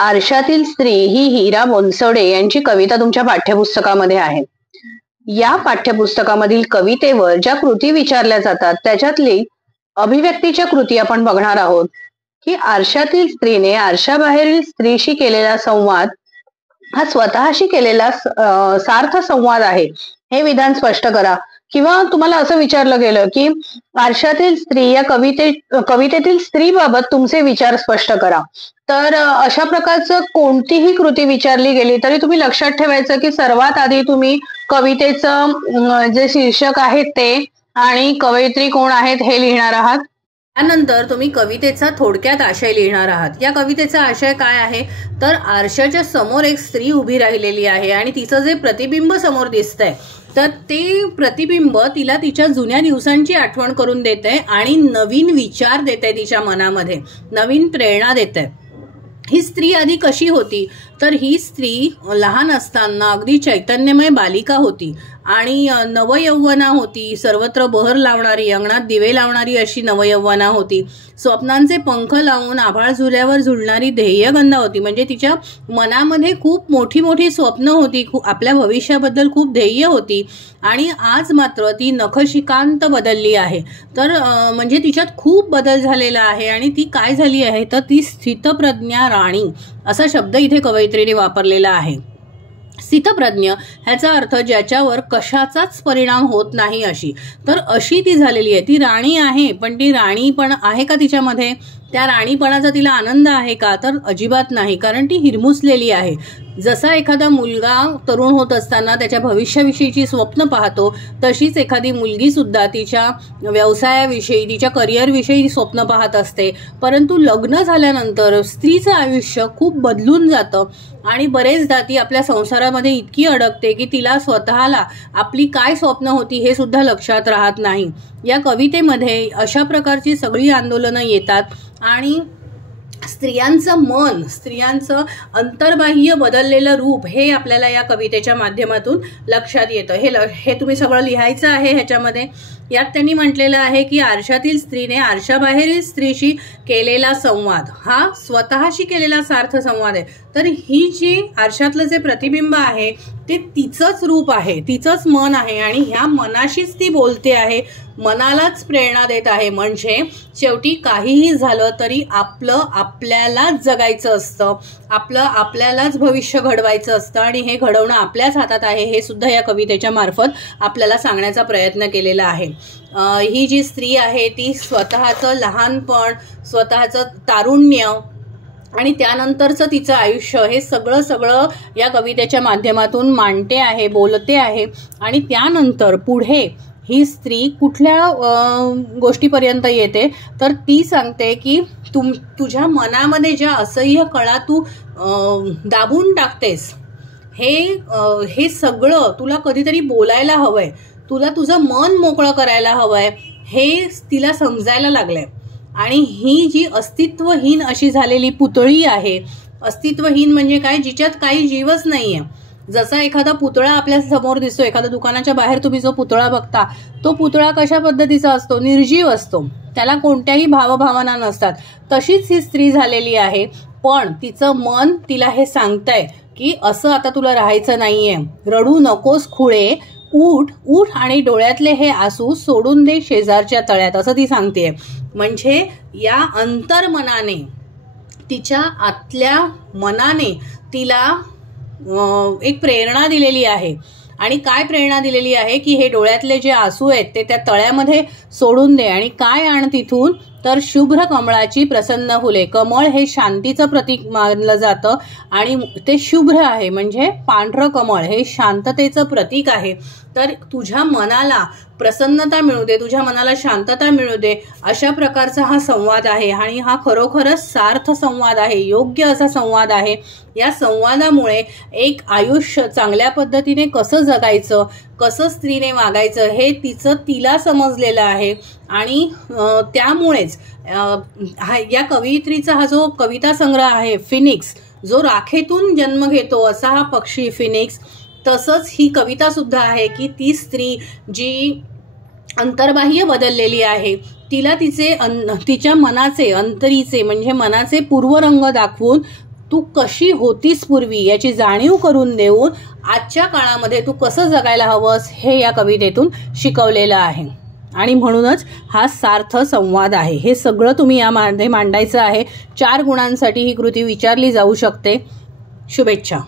आरशातील स्त्री ही हिरा बोनसवडे यांची कविता तुमच्या पाठ्यपुस्तकामध्ये आहे. या पाठ्यपुस्तकामधील कवितेवर ज्या कृती विचारल्या जातात त्याच्यातली अभिव्यक्तीच्या कृती आपण बघणार आहोत. की आरशातील स्त्रीने आरशाबाहेरील स्त्रीशी केलेला संवाद हा स्वतःशी केलेला सार्थ संवाद आहे हे विधान स्पष्ट करा. किंवा तुम्हाला असं विचारलं गेलं की आरशातील स्त्री या कवितेतील स्त्रीबाबत तुमचे विचार स्पष्ट करा, तर अशा प्रकारचं कोणतीही कृती विचारली गेली तरी तुम्ही लक्षात ठेवायचं की सर्वात आधी तुम्ही कवितेचं जे शीर्षक आहे ते आणि कवयित्री कोण आहेत हे लिहिणार आहात. त्यानंतर तुम्ही कवितेचा थोडक्यात आशय लिहिणार आहात. या कवितेचा आशय काय आहे तर आरशाच्या समोर एक स्त्री उभी राहिलेली आहे आणि तिचं जे प्रतिबिंब समोर दिसतंय तर ते प्रतिबिंब तिला तिच्या जुन्या दिवसांची आठवण करून देते आणि नवीन विचार देते, तिच्या मनामध्ये नवीन प्रेरणा देते. ही स्त्री आधी कशी होती तर ही स्त्री लहान असताना अगदी चैतन्यमय बालिका होती आणि नवयौवना होती, सर्वत्र बहर लावणारी, अंगणात दिवे लावणारी अशी नवयौवना होती. स्वप्नांचे पंख लावून आभाळ झुल्यावर झुलणारी ध्येयगंधा होती. म्हणजे तिच्या मनामध्ये खूप मोठी मोठी स्वप्न होती, आपल्या भविष्याबद्दल खूप ध्येय होती. आणि आज मात्र ती नखशिकांत बदलली आहे. तर म्हणजे तिच्यात खूप बदल झालेला आहे. आणि ती काय झाली आहे तर ती स्थितप्रज्ञा राणी असा शब्द इथे कवयित्रीने वापरलेला आहे. स्थितप्रज्ञ ह्याचा अर्थ ज्याच्यावर कशाचाच परिणाम होत नाही अशी. तर अशी ती झालेली आहे. ती राणी आहे, पण ती राणी पण आहे का तिच्यामध्ये? त्या राणीपणाचा तिला आनंद आहे का तर अजिबात नाही, कारण ती हिरमुसलेली आहे. जसा एखादा मुलगा तरुण होत असताना त्याच्या भविष्याविषयीची स्वप्न पाहतो तशीच एखादी मुलगी सुद्धा तिच्या व्यवसायाविषयी, तिच्या करिअरविषयी स्वप्न पाहत असते. परंतु लग्न झाल्यानंतर स्त्रीचं आयुष्य खूप बदलून जातं आणि बरेचदा ती आपल्या संसारामध्ये इतकी अडकते की तिला स्वतःला आपली काय स्वप्न होती हे सुद्धा लक्षात राहत नाही. या कवितेमध्ये अशा प्रकारची सगळी आंदोलनं येतात आणि स्त्रियांचं मन, स्त्रियांचं अंतर्बाह्य बदललेलं रूप हे आपल्याला या कवितेच्या माध्यमातून लक्षात येतं. हे तुम्ही सगळं लिहायचं आहे. ह्याच्यामध्ये यात त्यांनी म्हटलेलं आहे की आरशातील स्त्रीने आरशाबाहेरील स्त्रीशी केलेला संवाद हा स्वतःशी केलेला सार्थ संवाद आहे. तर ही जी आरशातलं जे प्रतिबिंब आहे ते तिचंच रूप आहे, तिचंच मन आहे आणि ह्या मनाशीच ती बोलते आहे, मनालाच प्रेरणा देत आहे. म्हणजे शेवटी काहीही झालं तरी आपलं आपल्यालाच जगायचं असतं, आपलं आपल्यालाच भविष्य घडवायचं असतं आणि हे घडवणं आपल्याच हातात आहे हे सुद्धा या कवितेच्या मार्फत आपल्याला सांगण्याचा प्रयत्न केलेला आहे. ही जी स्त्री आहे ती स्वतःचं लहानपण, स्वतःचं तारुण्य आणि त्यानंतरचं तिचं आयुष्य हे सगळं या कवितेच्या माध्यमातून मांडते आहे, बोलते आहे. आणि त्यानंतर पुढे ही स्त्री कुठल्या गोष्टीपर्यंत येते तर ती सांगते की तुझ्या मनामध्ये ज्या असह्य कळा तू दाबून टाकतेस हे सगळं तुला कधीतरी बोलायला हवंय, तुला तुझं मन मोकळं करायला हवंय हे तिला समजायला लागलंय. आणि ही जी अस्तित्वहीन अशी झालेली पुतळी आहे, अस्तित्वहीन म्हणजे काय, जिच्यात काही जीवच नाहीये. जसा एखादा पुतळा आपल्या समोर दिसतो, एखाद्या दुकानाच्या बाहेर तुम्ही जो पुतळा बघता तो पुतळा कशा पद्धतीचा असतो, निर्जीव असतो, त्याला कोणत्याही भावभावना नसतात. तशीच ही स्त्री झालेली आहे. पण तिचं मन तिला हे सांगतंय की असं आता तुला राहायचं नाहीये, रडू नकोस खुळे, उठ उठ आणि डोळ्यातले हे आसू सोडून दे शेजारच्या तळ्यात, असं ती सांगते. म्हणजे या अंतर्मनाने, तिच्या आतल्या मनाने तिला एक प्रेरणा दिलेली आहे. आणि काय प्रेरणा दिलेली आहे की हे डोळ्यातले जे आसू आहेत ते त्या तळ्यामध्ये सोडून दे आणि काय आण तिथून तर शुभ्र कमळाची प्रसन्न फुले. कमळ हे शांतीचं प्रतीक मानलं जातं आणि ते शुभ्र आहे म्हणजे पांढरं कमळ हे शांततेचं प्रतीक आहे. तर तुझ्या मनाला प्रसन्नता मिळू दे, तुझ्या मनाला शांतता मिळू दे, अशा प्रकारचा हा संवाद आहे. आणि हा खरोखरच सार्थ संवाद आहे, योग्य असा संवाद आहे. या संवादामुळे एक आयुष्य चांगल्या पद्धतीने कसं जगायचं, कसं स्त्रीने वागायचं हे तिला समजलेलं आहे. आणि त्यामुळेच या कवयित्रीचा हा जो कविता संग्रह आहे फिनिक्स, जो राखेतून जन्म घेतो असा हा पक्षी फिनिक्स, तसंच ही कविता सुद्धा आहे की ती स्त्री जी अंतर्बाह्य बदललेली आहे तिला तिच्या मनाचे अंतरीचे म्हणजे मनाचे पूर्वरंग दाखवून तू कशी होतीस पूर्वी याची जाणीव करून देऊन आजच्या काळामध्ये तू कसं जगायला हवंस हे या कवितेतून शिकवलेलं आहे. आणि म्हणूनच हा सार्थ संवाद आहे. हे सगळं तुम्ही यामध्ये मांडायचं आहे. 4 गुणांसाठी ही कृती विचारली जाऊ शकते. शुभेच्छा.